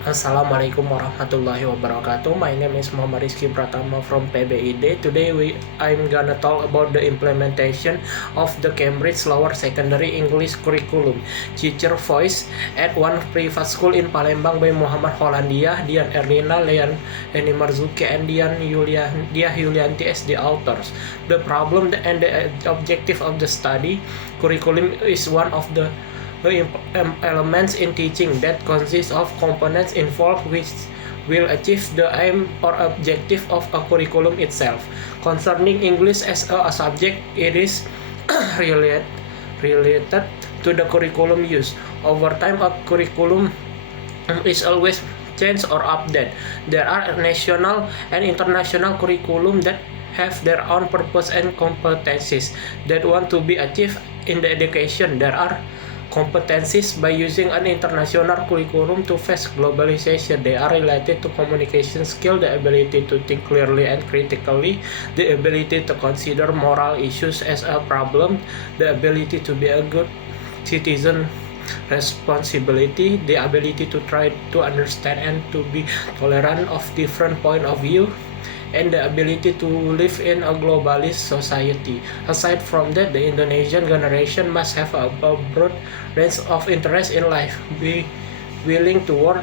Assalamualaikum warahmatullahi wabarakatuh. My name is Muhammad Rizky Pratama from PBID. Today I'm gonna talk about the implementation of the Cambridge Lower Secondary English Curriculum Teacher Voice at one private school in Palembang by Muhammad Hollandia, Dian Erlina, Leon Eni Marzuki, and Dia Yulianti as the authors. The problem and the objective of the study curriculum is one of the elements in teaching that consists of components involved which will achieve the aim or objective of a curriculum itself. Concerning English as a subject, it is related to the curriculum use. Over time, a curriculum is always changed or updated. There are national and international curriculum that have their own purpose and competencies that want to be achieved in the education. There are competencies by using an international curriculum to face globalization. They are related to communication skill, the ability to think clearly and critically, the ability to consider moral issues as a problem, the ability to be a good citizen, responsibility, the ability to try to understand and to be tolerant of different point of view, and the ability to live in a globalist society. Aside from that, the Indonesian generation must have a broad range of interest in life, be willing to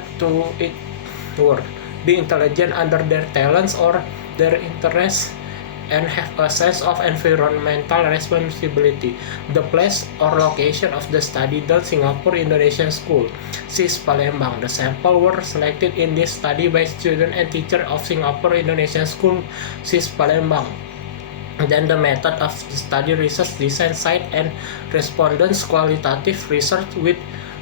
work, be intelligent under their talents or their interests, and have a sense of environmental responsibility. The place or location of the study done Singapore Indonesian School, SIS Palembang. The sample were selected in this study by student and teacher of Singapore Indonesian School, SIS Palembang. Then the method of the study research design site and respondents qualitative research with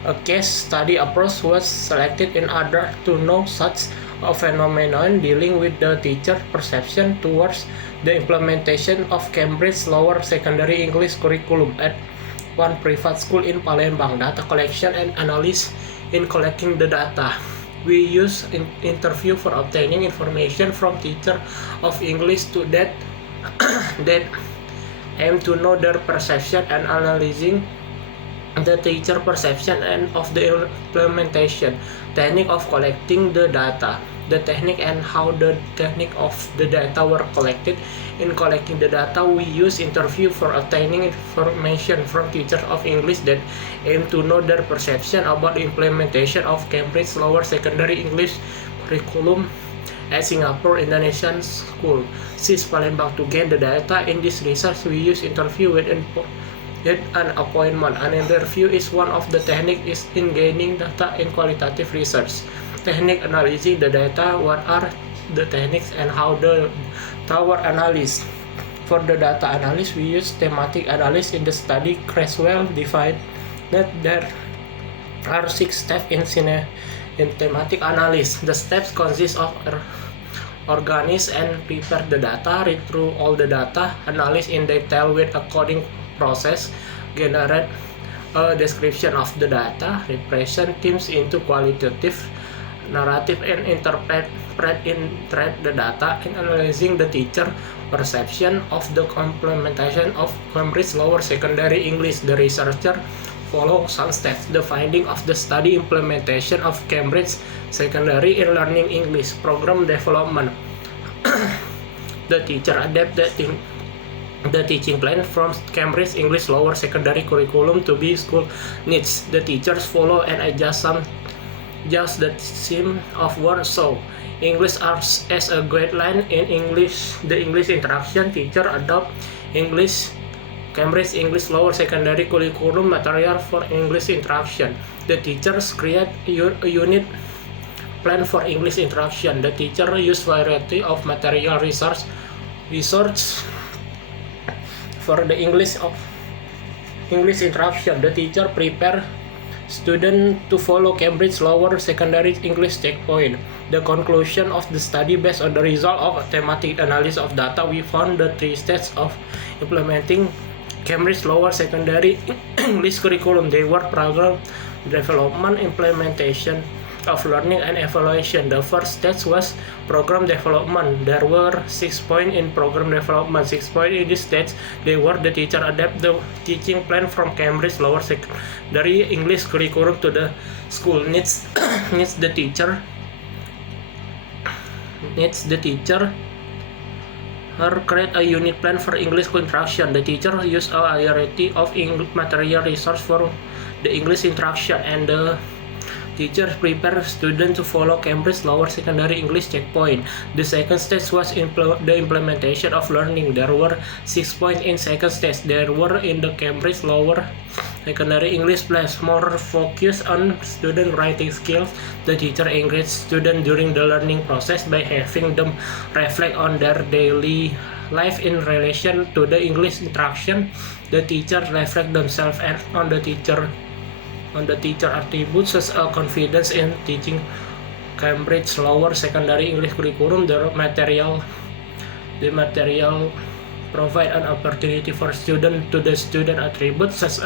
a case study approach was selected in order to know such a phenomenon dealing with the teacher perception towards the implementation of Cambridge Lower Secondary English Curriculum at one private school in Palembang. Data collection and analysis. In collecting the data, we use interview for obtaining information from teacher of English to that aim to know their perception and analyzing the teacher perception and of the implementation. Technique of collecting the data. The technique and how the technique of the data were collected. In collecting the data, we use interview for obtaining information from teachers of English that aim to know their perception about the implementation of Cambridge Lower Secondary English Curriculum at Singapore Indonesian School, SIS Palembang. To gain the data in this research, we use interview with an appointment. An interview is one of the techniques in gaining data in qualitative research. Technique analyzing the data. What are the techniques and how the tower analysis? For the data analysis, we use thematic analysis in the study. Creswell defined that there are 6 steps in thematic analysis. The steps consist of organize and prepare the data, read through all the data, analyze in detail with a coding process, generate a description of the data, represent themes into qualitative narrative, and interpret the data. In analyzing the teacher perception of the implementation of Cambridge Lower Secondary English, the researcher follow some steps. The finding of the study implementation of Cambridge Secondary in learning English program development. The teacher adapt the teaching plan from Cambridge English Lower Secondary Curriculum to be school needs. The teachers follow and adjust the theme of words. So English as a guideline in English. The English interaction. Teacher adopt Cambridge English Lower Secondary Curriculum material for English interaction. The teachers create a unit plan for English interaction. The teacher use variety of material research for the English interaction. The teacher prepare student to follow Cambridge Lower Secondary English checkpoint. The conclusion of the study based on the result of a thematic analysis of data, we found the 3 steps of implementing Cambridge Lower Secondary English Curriculum. They were program development, implementation, of learning and evaluation. The first stage was program development. There were 6 points in program development. 6 points in this stage, they were the teacher adapt the teaching plan from Cambridge lower secondary English curriculum to the school needs the teacher or create a unit plan for English instruction. The teacher use a variety of material resource for the English instruction, and the teacher prepare students to follow Cambridge lower secondary English checkpoint. The second stage was the implementation of learning. There were 6 points in second stage. There were in the Cambridge lower secondary English place more focus on student writing skills. The teacher engaged students during the learning process by having them reflect on their daily life in relation to the English instruction. The teacher reflect themselves and on the teacher attributes such as confidence in teaching Cambridge lower secondary English curriculum. The material provide an opportunity for student attributes such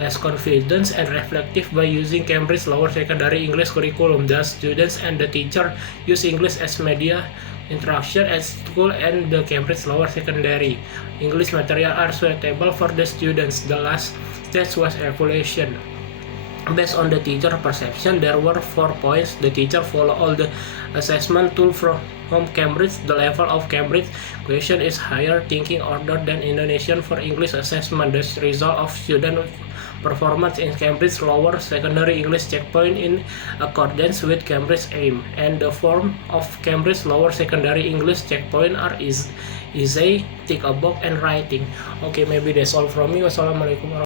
as confidence and reflective by using Cambridge lower secondary English curriculum. The students and the teacher use English as media interaction at school, and the Cambridge lower secondary English material are suitable for the students. The last stage was evaluation. Based on the teacher perception, there were 4 points. The teacher follow all the assessment tool from Cambridge. The level of Cambridge question is higher thinking order than Indonesian for English assessment. The result of student performance in Cambridge lower secondary English checkpoint in accordance with Cambridge aim, and the form of Cambridge lower secondary English checkpoint are easy, tick a box, and writing. Okay, maybe that's all from me. Wassalamualaikum warahmatullahi wabarakatuh.